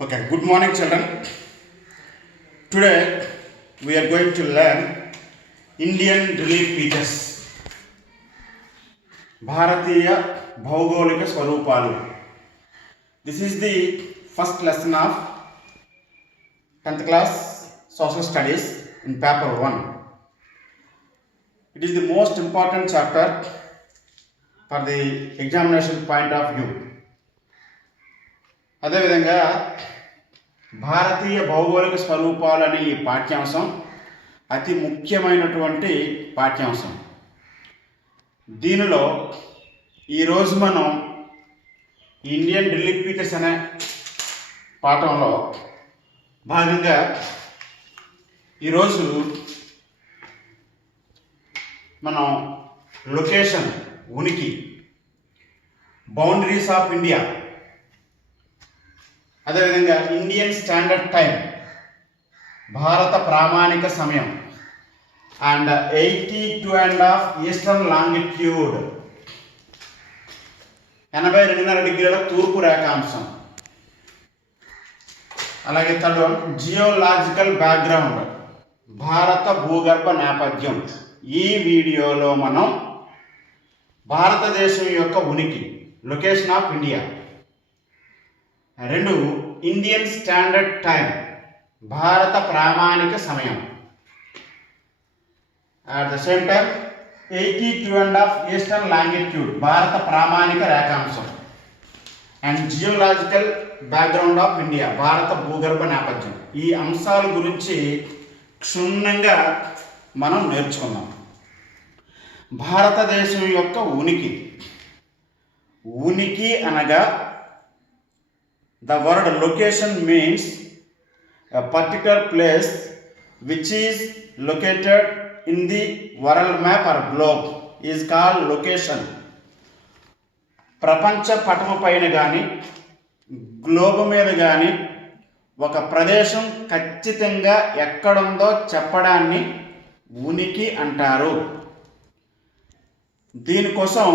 Okay, good morning, children. Today we are going to learn Indian relief features. భారతీయ భౌగోళిక స్వరూపాలు. This is the first lesson of 10th class social studies in paper 1. It is the most important chapter for the examination point of view. అదేవిధంగా భారతీయ భౌగోళిక స్వరూపాలు అనే ఈ పాఠ్యాంశం అతి ముఖ్యమైనటువంటి పాఠ్యాంశం. దీనిలో ఈరోజు మనం ఇండియన్ రిలీఫ్ ఫీచర్స్ అనే పాఠంలో భాగంగా ఈరోజు మనం లొకేషన్, ఉనికి, బౌండరీస్ ఆఫ్ ఇండియా, అదేవిధంగా ఇండియన్ స్టాండర్డ్ టైం, భారత ప్రామాణిక సమయం, అండ్ 82.5 ఈస్టర్న్ లాంగిట్యూడ్, 82.5 డిగ్రీల తూర్పు రేఖాంశం, అలాగే థర్డ్ వన్ జియోలాజికల్ బ్యాక్గ్రౌండ్, భారత భూగర్భ నేపథ్యం. ఈ వీడియోలో మనం భారతదేశం యొక్క ఉనికి, లొకేషన్ ఆఫ్ ఇండియా, రెండు ఇండియన్ స్టాండర్డ్ టైం, భారత ప్రామాణిక సమయం, at the same time 82.5 eastern longitude, భారత ప్రామాణిక రేఖాంశం, and geological background of India, భారత భూగర్భ నేపథ్యం. ఈ అంశాల గురించి క్షుణ్ణంగా మనం నేర్చుకుందాం. భారతదేశం యొక్క ఉనికి. ఉనికి అనగా the word location means a particular place which is located in the world map or globe is called location. ప్రపంచ పటము పైన కానీ గ్లోబ్ మీద కానీ ఒక ప్రదేశం ఖచ్చితంగా ఎక్కడుందో చెప్పడాన్ని ఉనికి అంటారు. దీనికోసం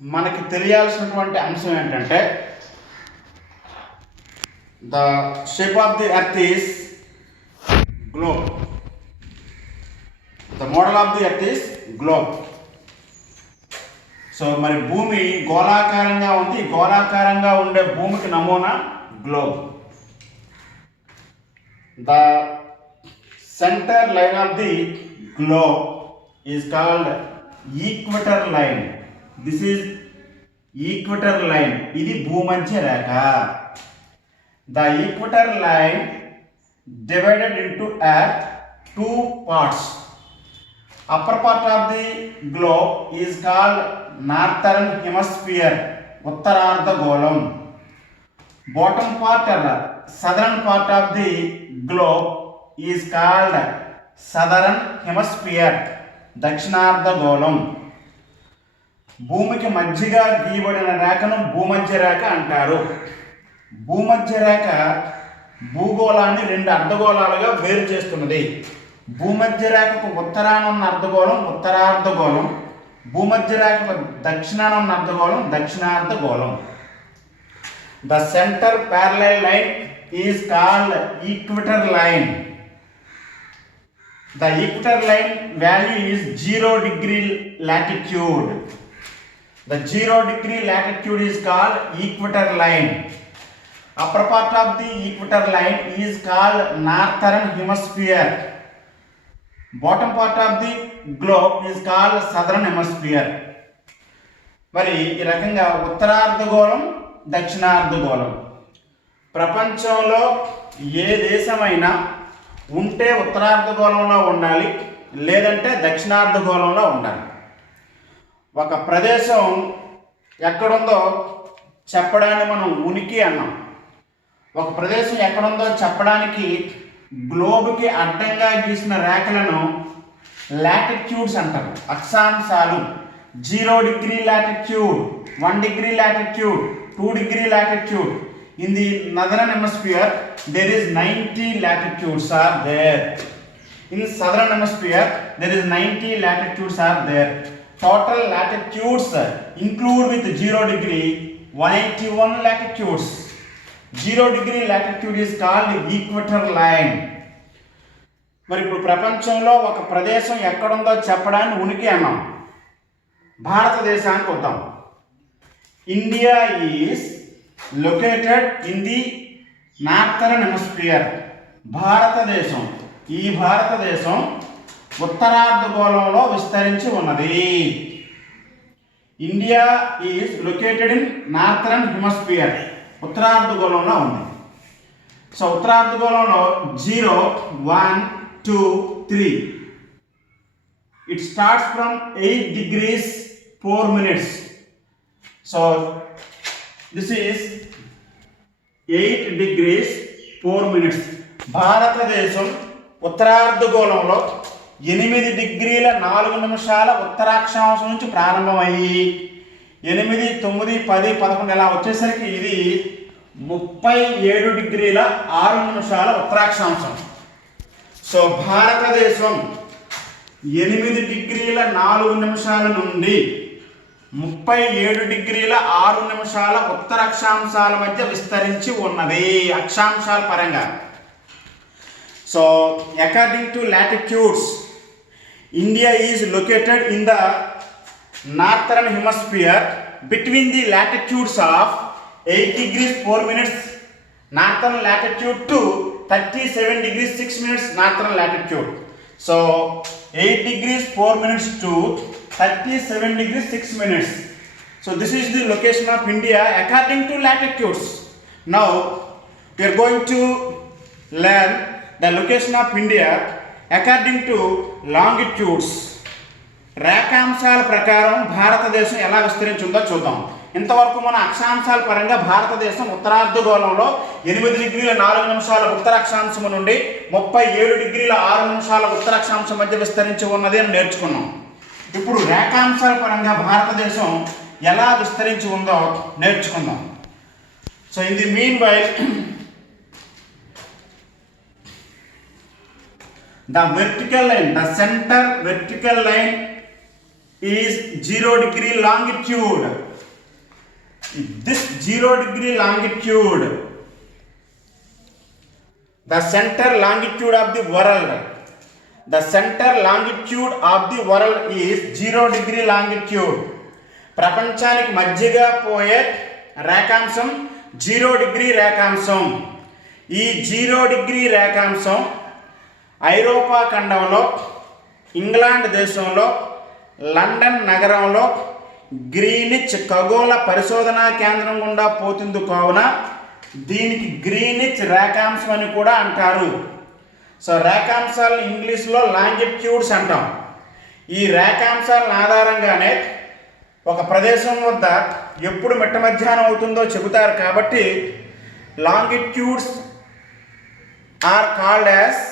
మనకి తెలియాల్సినటువంటి అంశం ఏంటంటే, the shape of the earth is globe. The model of the earth is globe. So మరి భూమి గోళాకారంగా ఉంది. గోళాకారంగా ఉండే భూమికి నమూనా globe. The center line of the globe is called equator line. This is equator line. ఇది భూమధ్య రేఖ. The equator line divided into earth two parts. Upper part of the globe is called northern hemisphere, ఉత్తరార్ధగోళం. Bottom part or southern part of the globe is called southern hemisphere, దక్షిణార్ధగోళం. భూమికి మధ్యగా గీయబడిన రేఖను భూమధ్య రేఖ అంటారు. భూమధ్య రేఖ భూగోళాన్ని రెండు అర్ధగోళాలుగా వేరు చేస్తున్నది. భూమధ్య రేఖకు ఉత్తరాన ఉన్న అర్ధగోళం ఉత్తరార్ధగోళం, భూమధ్య రేఖకు దక్షిణాన ఉన్న అర్ధగోళం దక్షిణార్ధగోళం. The centre parallel line is called equator line. The equator line value is 0 degree latitude. The 0 degree latitude is called equator line. Upper part of the equator line is called northern hemisphere. Bottom part of the globe is called southern hemisphere. మరి ఈ రకంగా ఉత్తరార్ధగోళం దక్షిణార్ధగోళం. ప్రపంచంలో ఏ దేశమైనా ఉంటే ఉత్తరార్ధగోళంలో ఉండాలి, లేదంటే దక్షిణార్ధగోళంలో ఉండాలి. ఒక ప్రదేశం ఎక్కడుందో చెప్పడాన్ని మనం ఉనికి అన్నాం. ఒక ప్రదేశం ఎక్కడుందో చెప్పడానికి గ్లోబ్కి అడ్డంగా గీసిన రేఖలను లాటిట్యూడ్స్ అంటారు, అక్షాంశాలు. 0 degree latitude, 1 degree latitude, 2 degree latitude. In the northern hemisphere there is 90 latitudes are there. In southern hemisphere there is 90 latitudes are there. Total latitudes include with 0 degree 181 latitudes. 0 degree latitude is called equator line. మరి ఇప్పుడు ప్రపంచంలో ఒక ప్రదేశం ఎక్కడుందో చెప్పడానికి ఉనికి అన్నాం. భారతదేశానికి వద్దాం. India is located in the northern hemisphere. భారతదేశం, ఈ భారతదేశం ఉత్తరార్ధగోళంలో విస్తరించి ఉన్నది. India is located in northern hemisphere, ఉత్తరార్ధగోళంలో ఉంది. సో ఉత్తరార్ధగోళంలో 0, 1, 2, 3. It starts from 8 degrees 4 minutes. So this is 8 degrees 4 minutes. భారతదేశం ఉత్తరార్ధగోళంలో 8 డిగ్రీల 4 నిమిషాల ఉత్తరాక్షాంశం నుంచి ప్రారంభమయ్యి 8, 9, 10, 11 ఇలా వచ్చేసరికి ఇది 37 డిగ్రీల 6 నిమిషాల ఉత్తరాక్షాంశం. సో భారతదేశం 8 డిగ్రీల 4 నిమిషాల నుండి 37 డిగ్రీల 6 నిమిషాల ఉత్తర అక్షాంశాల మధ్య విస్తరించి ఉన్నది అక్షాంశాల పరంగా. So according to latitudes, India is located in the northern hemisphere between the latitudes of 8 degrees 4 minutes northern latitude to 37 degrees 6 minutes northern latitude. So 8 degrees 4 minutes to 37 degrees 6 minutes. So this is the location of India according to latitudes. Now we are going to learn the location of India according to longitudes. రేఖాంశాల ప్రకారం భారతదేశం ఎలా విస్తరించి ఉందో చూద్దాం. ఇంతవరకు మన అక్షాంశాల పరంగా భారతదేశం ఉత్తరార్ధగోళంలో 8 డిగ్రీల 4 నిమిషాల ఉత్తరాక్షాంశం నుండి 37 డిగ్రీల 6 నిమిషాల ఉత్తరాక్షాంశం మధ్య విస్తరించి ఉన్నది అని నేర్చుకున్నాం. ఇప్పుడు రేఖాంశాల పరంగా భారతదేశం ఎలా విస్తరించి ఉందో నేర్చుకుందాం. So in the mean while the vertical line, the center vertical line is 0 degree longitude. This 0 degree longitude, the center longitude of the world, the center longitude of the world is 0 degree longitude. ప్రపంచానికి మధ్యగా పోయే రేఖాంశం 0 degree రేఖాంశం. ఈ 0 degree రేఖాంశం ఐరోపా ఖండంలో, England దేశంలో, London నగరంలో Greenwich ఖగోళ పరిశోధనా కేంద్రం గుండా పోతుంది కావున దీనికి గ్రీనిచ్ రేఖాంశం అని కూడా అంటారు. సో రేఖాంశాలను ఇంగ్లీష్లో లాంగిట్యూడ్స్ అంటాం. ఈ రేఖాంశాల ఆధారంగానే ఒక ప్రదేశం వద్ద ఎప్పుడు మిట్ట మధ్యాహ్నం అవుతుందో చెబుతారు. కాబట్టి longitudes are called as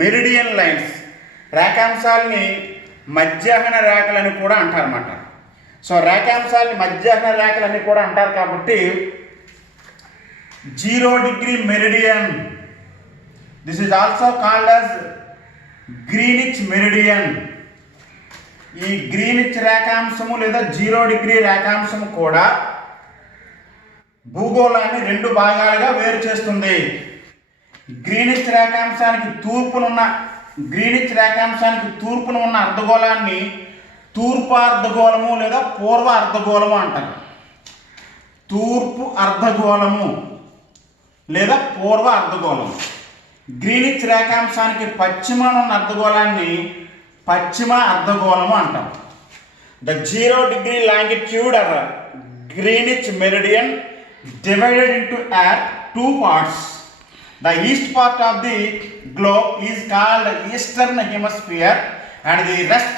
meridian lines. రేఖాంశాలని మధ్యాహ్న రేఖలని కూడా అంటారన్నమాట. సో రేఖాంశాలని మధ్యాహ్న రేఖలని కూడా అంటారు. కాబట్టి 0 degree meridian, this is also called as Greenwich meridian. ఈ గ్రీనిచ్ రేఖాంశము లేదా 0 డిగ్రీ రేఖాంశము కూడా భూగోళాన్ని 2 భాగాలుగా వేరు చేస్తుంది. గ్రీనిచ్ రేఖాంశానికి తూర్పున ఉన్న అర్ధగోళాన్ని తూర్పు అర్ధగోళము లేదా పూర్వ అర్ధగోళము అంటారు. తూర్పు అర్ధగోళము లేదా పూర్వ అర్ధగోళం. గ్రీనిచ్ రేఖాంశానికి పశ్చిమాన ఉన్న అర్ధగోళాన్ని పశ్చిమ అర్ధగోళము అంటాం. The 0 degree longitude are Greenwich meridian divided into 2 parts. The east part of the globe is called eastern hemisphere and the west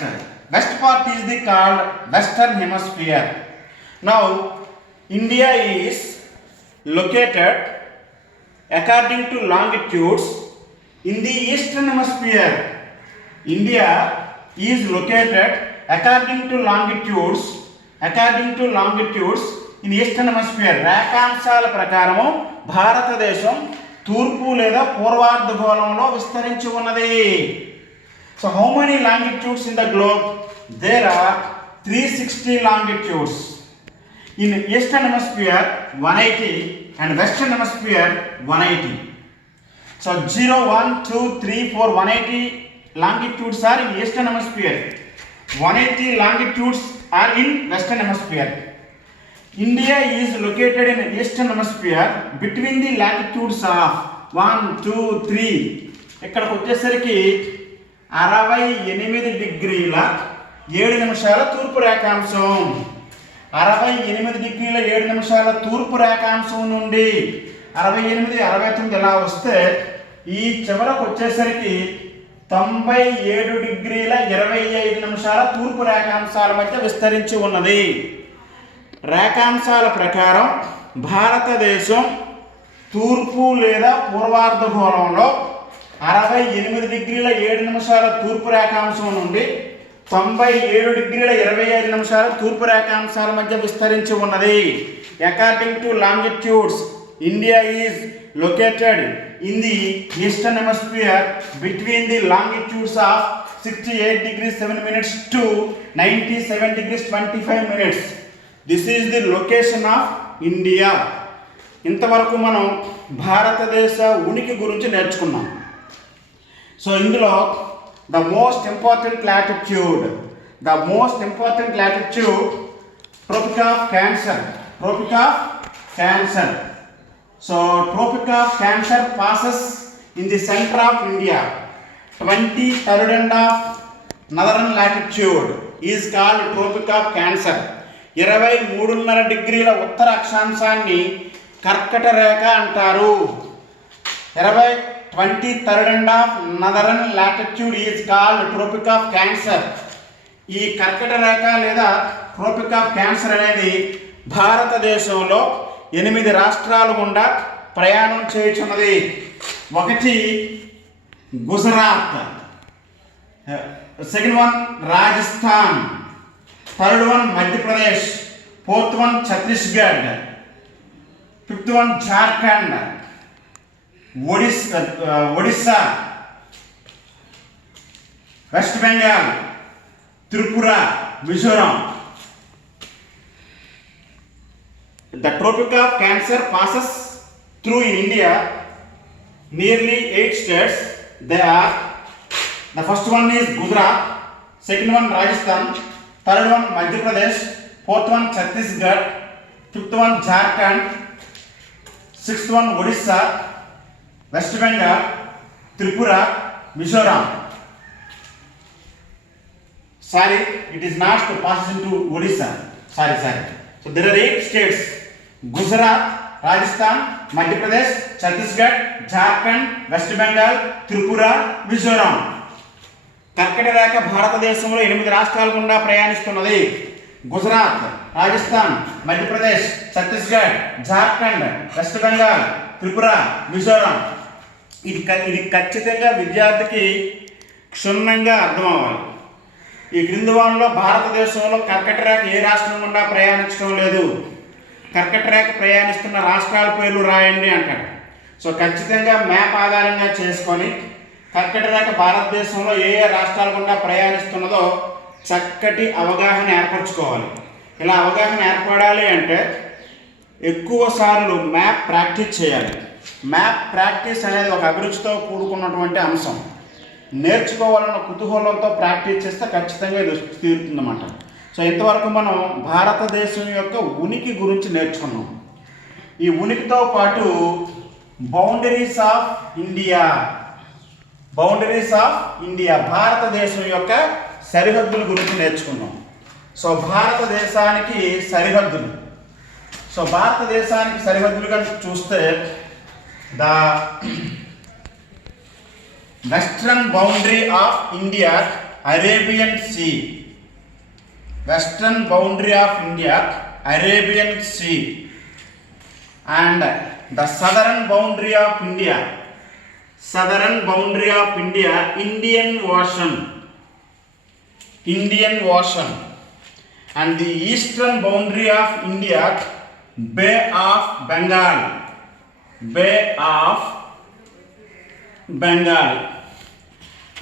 part is called western hemisphere. Now India is located according to longitudes in the eastern hemisphere. India is located according to longitudes in eastern hemisphere. రేఖాంశాల ప్రకారము భారతదేశం తూర్పు లేదా పూర్వార్ధగోళంలో విస్తరించి ఉన్నది. So how many longitudes in the globe? There are 360 longitudes. In eastern hemisphere 180, and western hemisphere 180. So 0, 1, 2, 3, 4, 180 longitudes are in eastern hemisphere. 180 longitudes are in western hemisphere. India is located in eastern hemisphere between the latitudes of 1, 2, 3. ఇక్కడికి వచ్చేసరికి 68 డిగ్రీల 7 నిమిషాల తూర్పు రేఖాంశం. 68 డిగ్రీల 7 నిమిషాల తూర్పు రేఖాంశం నుండి 68, 69 ఇలా వస్తే ఈ చివరకు వచ్చేసరికి 97 డిగ్రీల 25 నిమిషాల తూర్పు రేఖాంశాల మధ్య విస్తరించి ఉన్నది. రేఖాంశాల ప్రకారం భారతదేశం తూర్పు లేదా పూర్వార్ధగోళంలో 68 డిగ్రీల 7 నిమిషాల తూర్పు రేఖాంశం నుండి 97 డిగ్రీల 25 నిమిషాల తూర్పు రేఖాంశాల మధ్య విస్తరించి ఉన్నది. According to longitudes, India is located in the eastern hemisphere between the longitudes of 68 degrees 7 minutes to 97 degrees 25 minutes. This is the location of India. ఇంతవరకు మనం భారతదేశ ఉనికి గురించి నేర్చుకున్నాం. సో ఇందులో the most important latitude tropic of cancer. So tropic of cancer passes in the center of India. 23rd end of northern latitude is called tropic of cancer. 23.5 డిగ్రీల ఉత్తర అక్షాంశాన్ని కర్కట రేఖ అంటారు. 23rd end of northern latitude is called tropic of cancer. ఈ కర్కట రేఖ లేదా tropic of cancer అనేది భారతదేశంలో 8 రాష్ట్రాల గుండా ప్రయాణం చేయుచున్నది. 1 Gujarat, 2nd one Rajasthan, 3rd one Madhya Pradesh, 4th one Chhattisgarh, 5th one Jharkhand, Odisha, west Bengal, Tripura, Mizoram. The tropic of cancer passes through in India nearly 8 states. They are, the first one is Gujarat, 2nd one Rajasthan, 3rd one Madhya Pradesh, 4th one Chhattisgarh, 5th one Jharkhand, 6th one Odisha, West Bengal, Tripura, Mizoram. Sorry, it is not passes into Odisha. Sorry. So there are 8 states: Gujarat, Rajasthan, Madhya Pradesh, Chhattisgarh, Jharkhand, West Bengal, Tripura, Mizoram. కర్కట రేఖ భారతదేశంలో 8 రాష్ట్రాల గుండా ప్రయాణిస్తున్నది. Gujarat, Rajasthan, Madhya Pradesh, Chhattisgarh, Jharkhand, west Bengal, Tripura, Mizoram. ఇది ఖచ్చితంగా విద్యార్థికి క్షుణ్ణంగా అర్థం అవ్వాలి. ఈ క్రింది వారంలో భారతదేశంలో కర్కట రేఖ ఏ రాష్ట్రం గుండా ప్రయాణించడం లేదు, కర్కట రేఖ ప్రయాణిస్తున్న రాష్ట్రాల పేర్లు రాయండి అంటాడు. సో ఖచ్చితంగా మ్యాప్ ఆధారంగా చేసుకొని కర్కట రేఖ భారతదేశంలో ఏ రాష్ట్రాల గుండా ప్రయాణిస్తున్నదో చక్కటి అవగాహన ఏర్పరచుకోవాలి. ఇలా అవగాహన ఏర్పడాలి అంటే ఎక్కువ సార్లు మ్యాప్ ప్రాక్టీస్ చేయాలి. మ్యాప్ ప్రాక్టీస్ అనేది ఒక అభిరుచితో కూడుకున్నటువంటి అంశం. నేర్చుకోవాలన్న కుతూహలంతో ప్రాక్టీస్ చేస్తే ఖచ్చితంగా ఇది తీరుతుందన్నమాట. సో ఇంతవరకు మనం భారతదేశం యొక్క ఉనికి గురించి నేర్చుకున్నాం. ఈ ఉనికితో పాటు బౌండరీస్ ఆఫ్ ఇండియా భారతదేశం యొక్క సరిహద్దుల గురించి నేర్చుకున్నాం. సో భారతదేశానికి సరిహద్దులుగా చూస్తే the western boundary of India Arabian sea. And the southern boundary of India, Indian Ocean. And the eastern boundary of India, Bay of Bengal.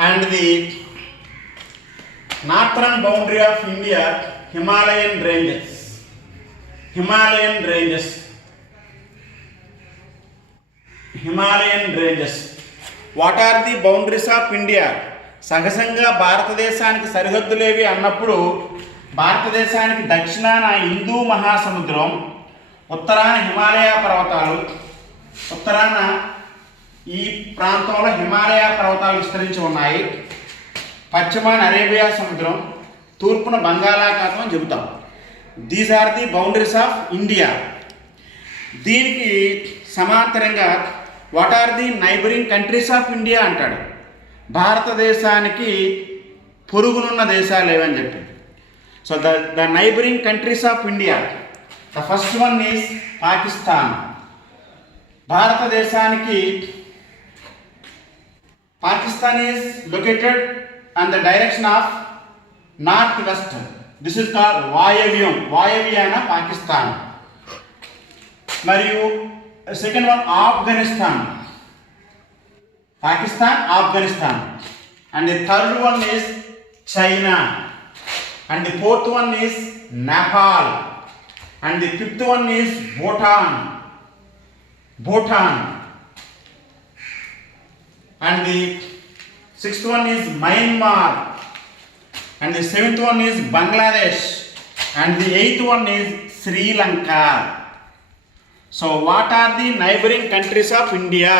And the northern boundary of India, Himalayan ranges. Himalayan ranges. What are the boundaries of India? సహజంగా భారతదేశానికి సరిహద్దులేవి అన్నప్పుడు భారతదేశానికి దక్షిణాన హిందూ మహాసముద్రం, ఉత్తరాన హిమాలయ పర్వతాలు, ఉత్తరాన ఈ ప్రాంతంలో హిమాలయ పర్వతాలు విస్తరించి ఉన్నాయి, పశ్చిమాన అరేబియా సముద్రం, తూర్పున బంగాళాఖాతం అని చెబుతాం. These are the boundaries of India. దీనికి సమాంతరంగా what are the neighbouring countries of India అంటాడు. భారతదేశానికి పొరుగునున్న దేశాలు ఏవని చెప్పి. So the neighbouring countries of India, the first one is Pakistan. భారతదేశానికి Pakistan is located on the direction of north west. This is called వాయవ్యాన పాకిస్తాన్. మరియు second one Afghanistan, Pakistan, Afghanistan. And the third one is China. And the fourth one is Nepal. And the fifth one is Bhutan. And the sixth one is Myanmar, and the seventh one is Bangladesh, and the eighth one is Sri Lanka. So what are the neighboring countries of India?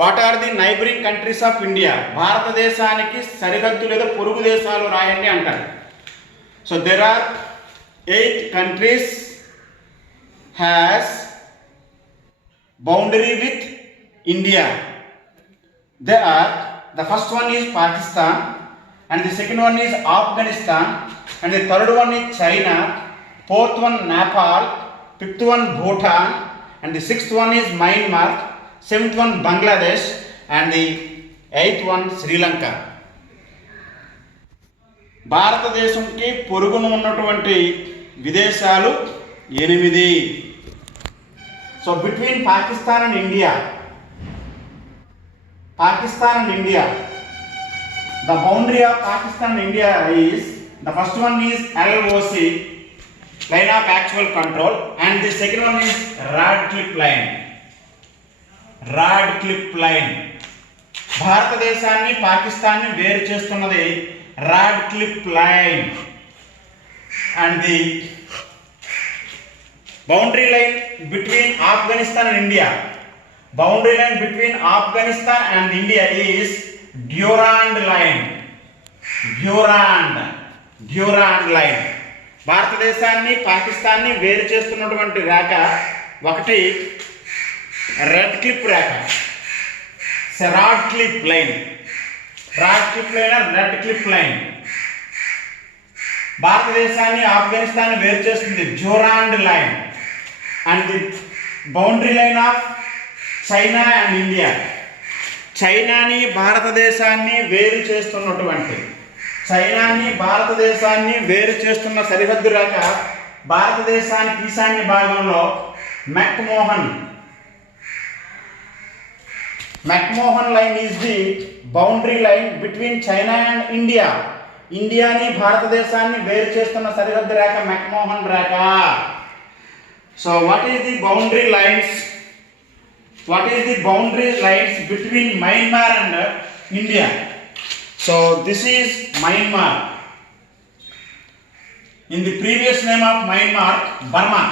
What are the neighboring countries of India? భారతదేశానికి సరిహద్దు లేదా పొరుగు దేశాలు రాయండి అంటారు. So there are 8 countries has boundary with India. They are, the first one is Pakistan, and the second one is Afghanistan, and the third one is China, fourth one Nepal, fifth one Bhutan, and the sixth one is Myanmar, seventh one Bangladesh, and the eighth one Sri Lanka. భారతదేశంకి పొరుగున ఉన్నటువంటి విదేశాలు 8. So between Pakistan and India, Pakistan and India, the boundary of Pakistan and India is, the first one is LOC, line of actual control, and the second one is Radcliffe line. భారతదేశాన్ని పాకిస్తాన్ని వేరు చేస్తున్నది Radcliffe line. And the boundary line between Afghanistan and India, boundary line between Afghanistan and India is Durand line. భారతదేశాన్ని పాకిస్తాన్ని వేరు చేస్తున్నటువంటి రేఖ ఒకటి రెడ్క్లిఫ్ రేఖ, రాడ్క్లిఫ్ లైన్, రెడ్క్లిఫ్ లైన్. భారతదేశాన్ని ఆఫ్ఘనిస్తాన్ని వేరు చేస్తుంది Durand line. And the boundary line of China and India, చైనాని భారతదేశాన్ని వేరు చేస్తున్న సరిహద్దు రేఖ భారతదేశానికి ఈశాన్య భాగంలో McMahon line is the boundary line between China and India. ఇండియాని భారతదేశాన్ని వేరు చేస్తున్న సరిహద్దు రేఖ మెక్మోహన్ రేఖ. So what is the boundary lines? What is the boundary lines between Myanmar and India? So this is Myanmar. In the previous name of Myanmar, Burma.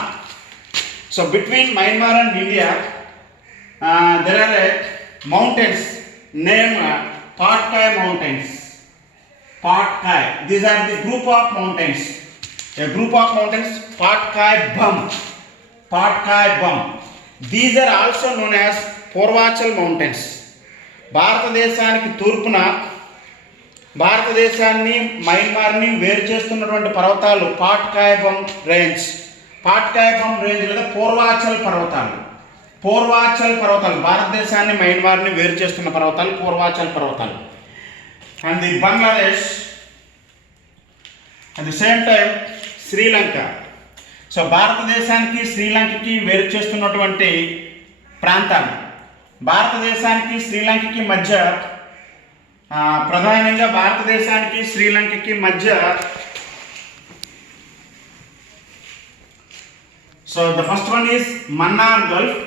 So between Myanmar and India, there are mountains named Patkai Mountains. These are the group of mountains. A group of mountains, Patkai Bum. These are also known as Purvachal Mountains. భారతదేశానికి తూర్పున భారతదేశాన్ని మయన్మార్ని వేరు చేస్తున్నటువంటి పర్వతాలు పాట్కాయబమ్ range లేదా పూర్వాచల్ పర్వతాలు. భారతదేశాన్ని మయన్మార్ని వేరు చేస్తున్న పర్వతాలు పూర్వాచల్ పర్వతాలు. And the Bangladesh, at the same time Sri Lanka. So భారతదేశానికి శ్రీలంకకి వేరు చేస్తున్నటువంటి ప్రాంతాలు, భారతదేశానికి శ్రీలంకకి మధ్య ప్రధానంగా భారతదేశానికి శ్రీలంకకి మధ్య so the first one is Mannar Gulf,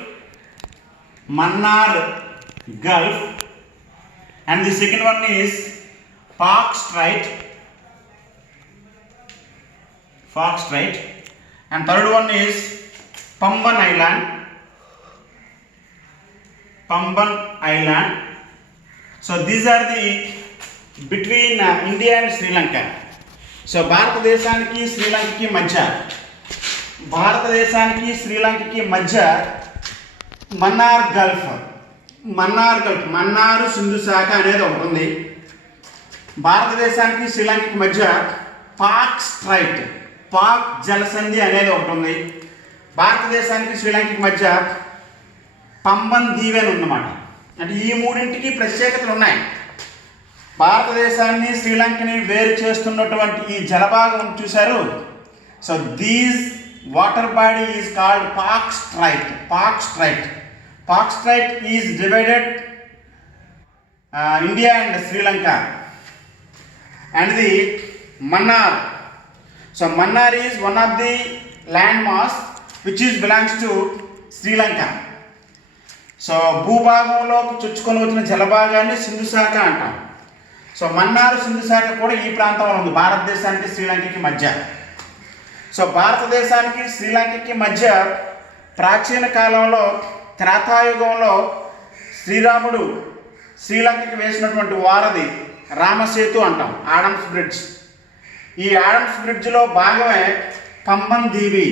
Mannar Gulf, and the second one is Fox Strait, and third one is Pamban Island. So these are the between India and Sri Lanka. So భారతదేశానికి శ్రీలంకకి మధ్య Mannar Gulf Mannar Sindhu శాఖ అనేది ఒకటి ఉంది. భారతదేశానికి శ్రీలంకకి మధ్య పాక్ జలసంధి అనేది ఒకటి ఉంది. భారతదేశానికి శ్రీలంకకి మధ్య పంబన్ దీవి అని ఉందన్నమాట. అంటే ఈ మూడింటికి ప్రత్యేకతలు ఉన్నాయి. భారతదేశాన్ని శ్రీలంకని వేరు చేస్తున్నటువంటి ఈ జలభాగం చూశారు. So these water body is called Pak straight is divided India and Sri Lanka and the Mannar. So Mannar is one of the land mass which is belongs to Sri Lanka. So భూభాగంలో చొచ్చుకొని వచ్చిన జలభాగాన్ని సింధు శాఖ అంటాం. సో మన్నార్ సింధు శాఖ కూడా ఈ ప్రాంతంలో ఉంది భారతదేశానికి శ్రీలంకకి మధ్య. సో భారతదేశానికి శ్రీలంకకి మధ్య ప్రాచీన కాలంలో త్రేతాయుగంలో శ్రీరాముడు శ్రీలంకకి వేసినటువంటి వారధి రామసేతు అంటాం, ఆడమ్స్ బ్రిడ్జ్. ఈ ఆడమ్స్ బ్రిడ్జ్లో భాగమే పంబన్ దీవి.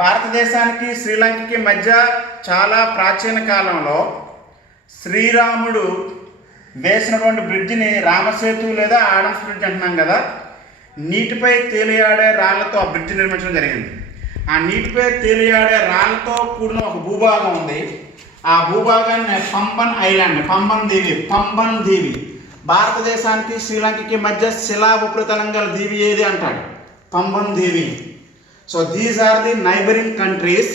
భారతదేశానికి శ్రీలంకకి మధ్య చాలా ప్రాచీన కాలంలో శ్రీరాముడు వేసినటువంటి బ్రిడ్జిని రామసేతు లేదా ఆడమ్స్ బ్రిడ్జ్ అంటున్నాం కదా. నీటిపై తేలియాడే రాళ్లతో ఆ బ్రిడ్జ్ నిర్మించడం జరిగింది. ఆ నీటిపై తేలియాడే రాళ్లతో కూడిన ఒక భూభాగం ఉంది. ఆ భూభాగాన్ని పంబన్ దీవి. భారతదేశానికి శ్రీలంకకి మధ్య శిలా ఉపరితలం గల దీవి ఏది అంటాడు, పంబన్ దీవి. So these are the neighbouring countries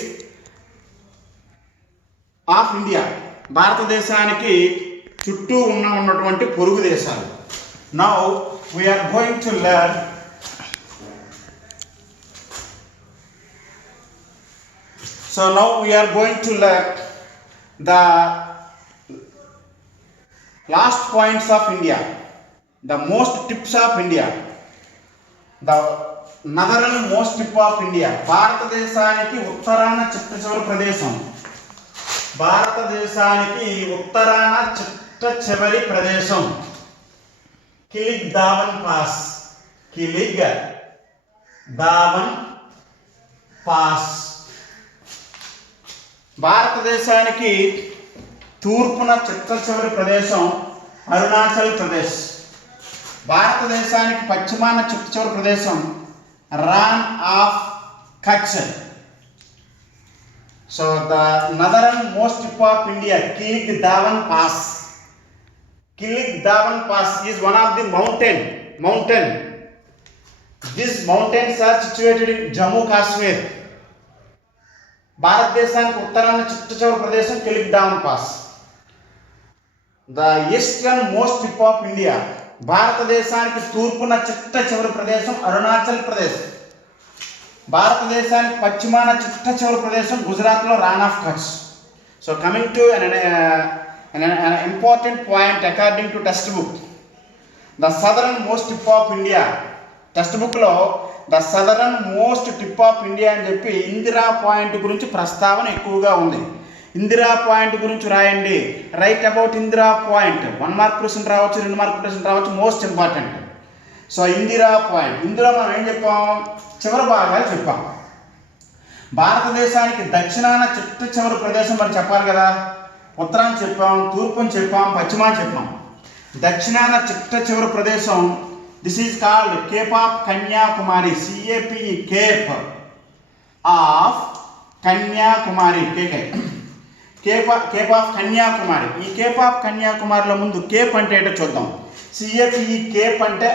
of India. భారతదేశానికి చుట్టూ ఉన్నటువంటి పొరుగు దేశాలు. Now we are going to learn the last points of India, the most tips of India, the northern most tip of India. భారతదేశానికి ఉత్తరాన చిట్ట చివరి ప్రదేశం కిలిగ్ దావన్ పాస్. భారతదేశానికి తూర్పున చిట్ట చివరి ప్రదేశం అరుణాచల్ ప్రదేశ్. భారతదేశానికి పశ్చిమాన చిట్ట చివరి ప్రదేశం Rann of Kutch. So the northernmost tip of India Kilik Dawan pass is one of the mountain. These mountains are situated in Jammu Kashmir. భారతదేశానికి ఉత్తరాన చిట్ట చివరి ప్రదేశం Kilik Dawan pass. The easternmost tip of India. భారతదేశానికి తూర్పున చిట్ట చివరి ప్రదేశం అరుణాచల్ ప్రదేశ్. భారతదేశానికి పశ్చిమాన చిట్ట చివరి ప్రదేశం గుజరాత్లో Rann of Kutch. So coming to an important point according to textbook, the southern most tip of India. textbook లో the southern most tip of India అని చెప్పి ఇందిరా పాయింట్ గురించి ప్రస్తావన ఎక్కువగా ఉంది. ఇందిరా పాయింట్ గురించి రాయండి. Right about Indira point. 1 mark question రావచ్చు, 2 మార్క్ క్వశ్చన్ రావచ్చు. Most important. So Indira point. ఇందులో మనం ఏం చెప్పాం, చివరి భాగాలు చెప్పాం. భారతదేశానికి దక్షిణాన చిట్ట చివరి ప్రదేశం మరి చెప్పాలి కదా. ఉత్తరాన్ని చెప్పాం, తూర్పుని చెప్పాం, పశ్చిమాన్ని చెప్పాం. దక్షిణాన చిట్ట చివరి ప్రదేశం this is called Cape of Kanyakumari. CAPE Cape of Kanyakumari. Cape of Kanyakumari. ఈ కేప్ ఆఫ్ కన్యాకుమారిలో ముందు కేప్ అంటే ఏంటో చూద్దాం. CAPE కేప్ అంటే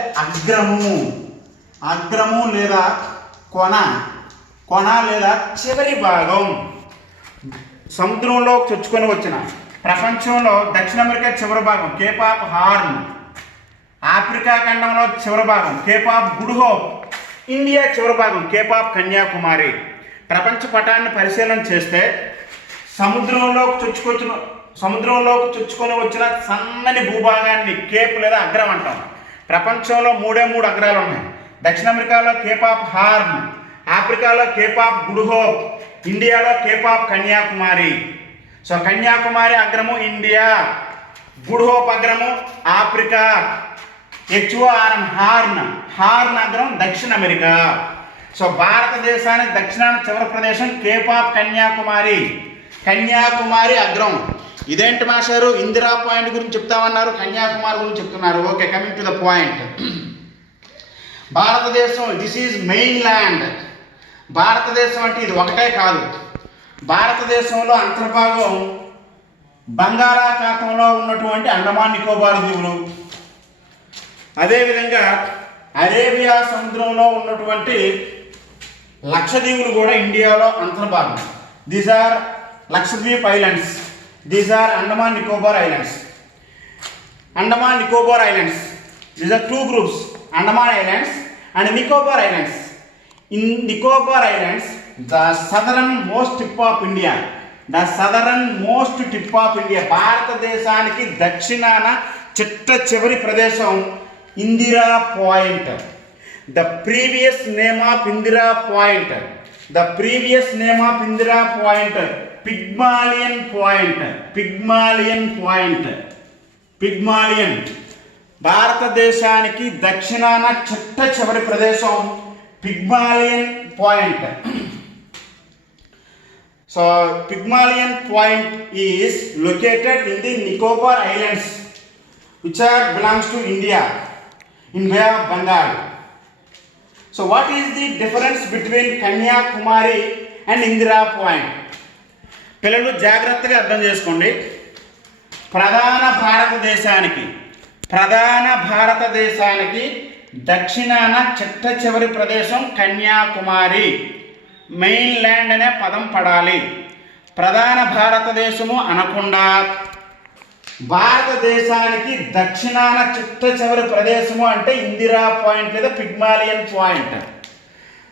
అగ్రము లేదా కొన లేదా చివరి భాగం. సముద్రంలో చొచ్చుకొని వచ్చిన ప్రపంచంలో దక్షిణ అమెరికా చివరి భాగం కేప్ ఆఫ్ హార్న్. ఆఫ్రికా ఖండంలో చివరి భాగం Cape of good hope. India చివరి భాగం కేప్ ఆఫ్ కన్యాకుమారి. ప్రపంచ పటాన్ని పరిశీలన చేస్తే సముద్రంలోకి చొచ్చుకొని వచ్చిన సన్నని భూభాగాన్ని కేప్ లేదా అగ్రం అంటాం. ప్రపంచంలో మూడు అగ్రాలు ఉన్నాయి. దక్షిణ అమెరికాలో కేప్ ఆఫ్ హార్న్, ఆఫ్రికాలో కేప్ ఆఫ్ గుడ్ హోప్, ఇండియాలో cape of Kanyakumari. So Kanyakumari అగ్రము ఇండియా, గుడ్ హోప్ అగ్రము ఆఫ్రికా, హార్న్ అగ్రం దక్షిణ అమెరికా. సో భారతదేశానికి దక్షిణాన చివరి ప్రదేశం కేప్ ఆఫ్ కన్యాకుమారి అగ్రం. ఇదేంటి మాస్టారు ఇందిరా పాయింట్ గురించి చెప్తామన్నారు, కన్యాకుమారి గురించి చెప్తున్నారు. Okay, coming to the point. భారతదేశం, దిస్ ఈజ్ మెయిన్ ల్యాండ్. భారతదేశం అంటే ఇది ఒకటే కాదు. భారతదేశంలో అంతర్భాగం బంగాళాఖాతంలో ఉన్నటువంటి అండమాన్ నికోబార్ దీవులు, అదేవిధంగా అరేబియా సముద్రంలో ఉన్నటువంటి లక్షద్వీపులు కూడా ఇండియాలో అంతర్భాగం. These are Lakshadweep islands, these are Andaman Nicobar islands. These are two groups, Andaman Islands and Nicobar Islands. In Nicobar Islands, the southernmost tip of India, భారతదేశానికి దక్షిణాన చిట్ట చివరి ప్రదేశం Indira point. The previous name of Indira Point, Pygmalion. భారతదేశానికి దక్షిణాన చిట్ట చివరి ప్రదేశం Pygmalion point. So Pygmalion point is located in the Nicobar islands which belongs to India in Bay of Bengal. So what is the difference between Kanyakumari and Indira Point? పిల్లలు జాగ్రత్తగా అర్థం చేసుకోండి. ప్రధాన భారతదేశానికి దక్షిణాన చిట్ట చివరి ప్రదేశం కన్యాకుమారి. మెయిన్ ల్యాండ్ అనే పదం పడాలి. ప్రధాన భారతదేశము అనకుండా భారతదేశానికి దక్షిణాన చిట్ట చివరి ప్రదేశము అంటే ఇందిరా పాయింట్ లేదా Pygmalion point.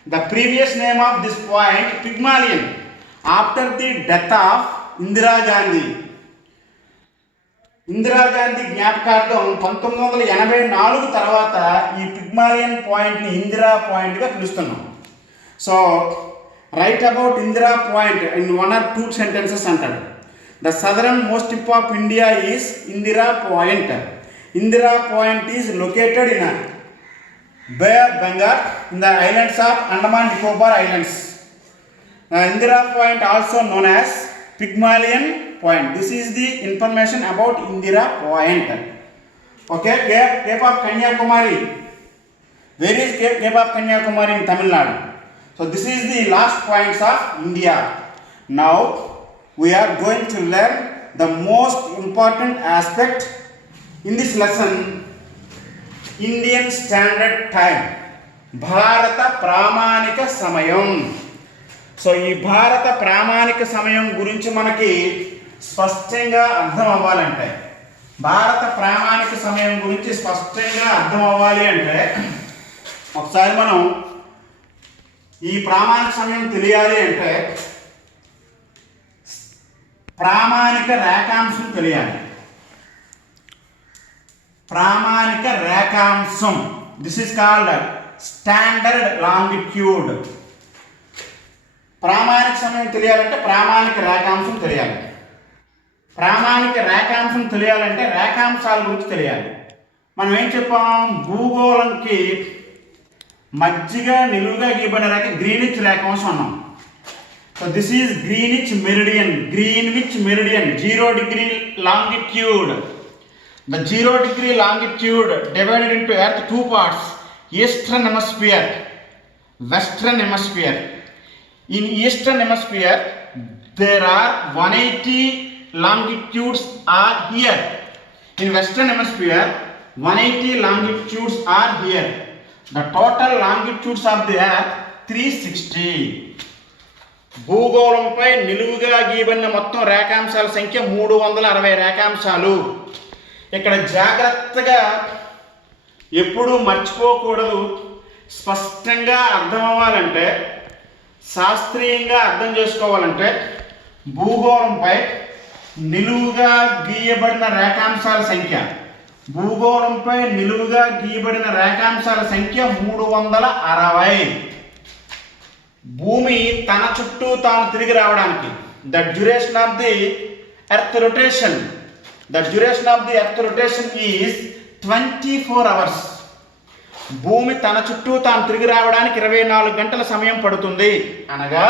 The previous name of this point Pygmalion after the death of Indira Gandhi జ్ఞాపకార్థం 1984 తర్వాత ఈ పిగ్మాలియన్ పాయింట్ని ఇందిరా పాయింట్గా పిలుస్తున్నాం. So right about Indira point in 1 or 2 sentences అంటాడు. The southernmost tip of India is Indira Point. Indira Point is located in Bay of Bengal in the islands of Andaman Nicobar Islands. Indira Point also known as Pygmalion Point. This is the information about Indira Point. Okay, Cape of Kanyakumari. Where is Cape of Kanyakumari in Tamil Nadu? So this is the last points of India. Now we are going to learn the most important aspect in this lesson, Indian Standard Time, భారత ప్రామాణిక సమయం. So ఈ భారత ప్రామాణిక సమయం గురించి మనకి స్పష్టంగా అర్థం అవ్వాలంటే, ఒకసారి మనం ఈ ప్రామాణిక సమయం తెలియాలి అంటే ప్రామాణిక రేఖాంశం తెలియాలి. This is called standard longitude. ప్రామాణిక సమయం తెలియాలంటే ప్రామాణిక రేఖాంశం తెలియాలి. రేఖాంశాల గురించి తెలియాలి. మనం ఏం చెప్పాం, భూగోళంకి మధ్యగా నిలువుగా గీయబడిన రేఖ గ్రీనిచ్ రేఖాంశం అన్నాం. So this is Greenwich meridian, 0 degree longitude. The 0 degree longitude divided into Earth 2 parts, eastern hemisphere, western hemisphere. In eastern hemisphere there are 180 longitudes are here. In western hemisphere 180 longitudes are here. The total longitudes of the Earth 360. భూగోళంపై నిలువుగా గీయబడిన మొత్తం రేఖాంశాల సంఖ్య 360 రేఖాంశాలు. ఇక్కడ జాగ్రత్తగా ఎప్పుడూ మర్చిపోకూడదు. స్పష్టంగా అర్థం అవ్వాలంటే శాస్త్రీయంగా అర్థం చేసుకోవాలంటే భూగోళంపై నిలువుగా గీయబడిన రేఖాంశాల సంఖ్య, భూగోళంపై నిలువుగా గీయబడిన రేఖాంశాల సంఖ్య 360. భూమి తన చుట్టూ తాను తిరిగి రావడానికి the duration of the earth rotation is 24 hours. భూమి తన చుట్టూ తాను తిరిగి రావడానికి 24 గంటల సమయం పడుతుంది. అనగా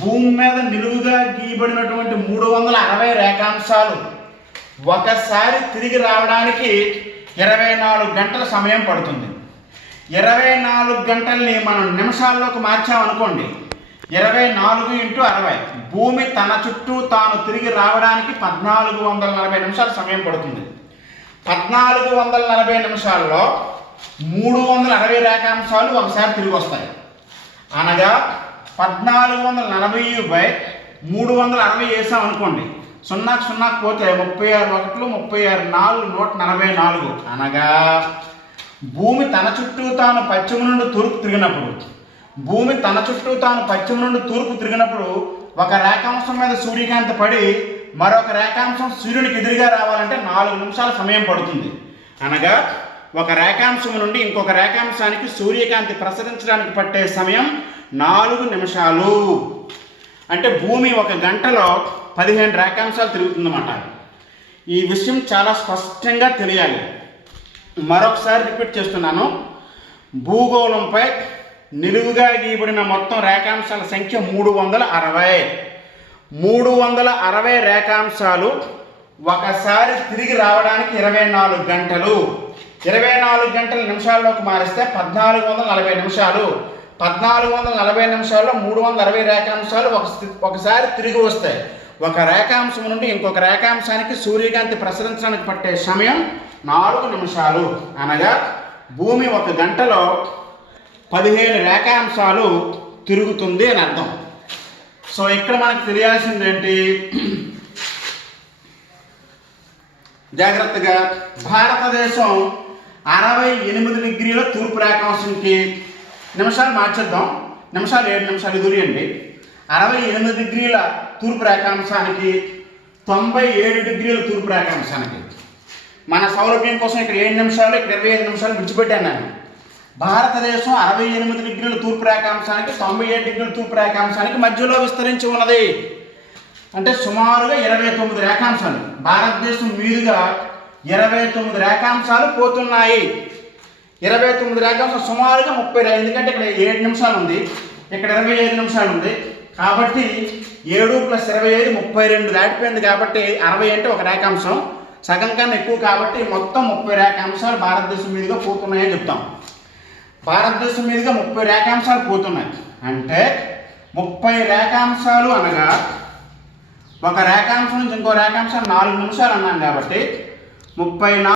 భూమి మీద నిలువుగా గీయబడినటువంటి 360 రేఖాంశాలు ఒకసారి తిరిగి రావడానికి 24 గంటల సమయం పడుతుంది. 24 గంటల్ని మనం నిమిషాల్లోకి మార్చామనుకోండి, 24 × 60. భూమి తన చుట్టూ తాను తిరిగి రావడానికి 1440 నిమిషాల సమయం పడుతుంది. 1440 నిమిషాల్లో 360 రేఖాంశాలు ఒకసారి తిరిగి వస్తాయి. అనగా 1440/360 వేసాం అనుకోండి, 0 పోతే 36 1 36 4 144. అనగా భూమి తన చుట్టూ తాను పశ్చిమ నుండి తూర్పు తిరిగినప్పుడు ఒక రేఖాంశం మీద సూర్యకాంతి పడి మరొక రేఖాంశం సూర్యునికి ఎదురుగా రావాలంటే 4 నిమిషాల సమయం పడుతుంది. అనగా ఒక రేఖాంశం నుండి ఇంకొక రేఖాంశానికి సూర్యకాంతి ప్రసరించడానికి పట్టే సమయం 4 నిమిషాలు. అంటే భూమి ఒక గంటలో 15 రేఖాంశాలు తిరుగుతుందన్నమాట. ఈ విషయం చాలా స్పష్టంగా తెలియాలి. మరొకసారి రిపీట్ చేస్తున్నాను. భూగోళంపై నిలువుగా గీయబడిన మొత్తం రేఖాంశాల సంఖ్య 360. 360 రేఖాంశాలు ఒకసారి తిరిగి రావడానికి 24 గంటలు. 24 గంటల నిమిషాల్లోకి మారిస్తే 1440 నిమిషాలు. 1440 నిమిషాల్లో 360 రేఖాంశాలు ఒకసారి తిరిగి వస్తాయి. ఒక రేఖాంశం నుండి ఇంకొక రేఖాంశానికి సూర్యకాంతి ప్రసరించడానికి పట్టే సమయం 4 నిమిషాలు. అనగా భూమి ఒక గంటలో 15 రేఖాంశాలు తిరుగుతుంది అని అర్థం. సో ఇక్కడ మనకు తెలియాల్సింది ఏంటి? జాగ్రత్తగా, భారతదేశం 68 డిగ్రీల తూర్పు రేఖాంశంకి, నిమిషాలు మార్చేద్దాం, నిమిషాలు 7 నిమిషాలు ఎదురండి. 68 డిగ్రీల తూర్పు రేఖాంశానికి, 97 డిగ్రీల తూర్పు రేఖాంశానికి. మన సౌలభ్యం కోసం ఇక్కడ 7 నిమిషాలు, ఇక్కడ 25 నిమిషాలు విడిచిపెట్టాను నేను. భారతదేశం 68 డిగ్రీల తూర్పు రేఖాంశానికి, 97 డిగ్రీల తూర్పు రేఖాంశానికి మధ్యలో విస్తరించి ఉన్నది. అంటే సుమారుగా 29 రేఖాంశాలు. భారతదేశం మీదుగా 29 రేఖాంశాలు పోతున్నాయి. 29 రేఖాంశాలు సుమారుగా 30. ఎందుకంటే ఇక్కడ 7 నిమిషాలు ఉంది, ఇక్కడ 25 నిమిషాలు ఉంది. కాబట్టి 7 + 25 32 దాటిపోయింది. కాబట్టి 60 అంటే ఒక రేఖాంశం, సగం కన్నా ఎక్కువ. కాబట్టి మొత్తం 30 రేఖాంశాలు భారతదేశం మీదుగా పోతున్నాయని చెప్తాం. భారతదేశం మీదుగా 30 రేఖాంశాలు పోతున్నాయి. అంటే 30 రేఖాంశాలు అనగా ఒక రేఖాంశం నుంచి ఇంకో రేఖాంశం 4 నిమిషాలు అన్నాం. కాబట్టి 34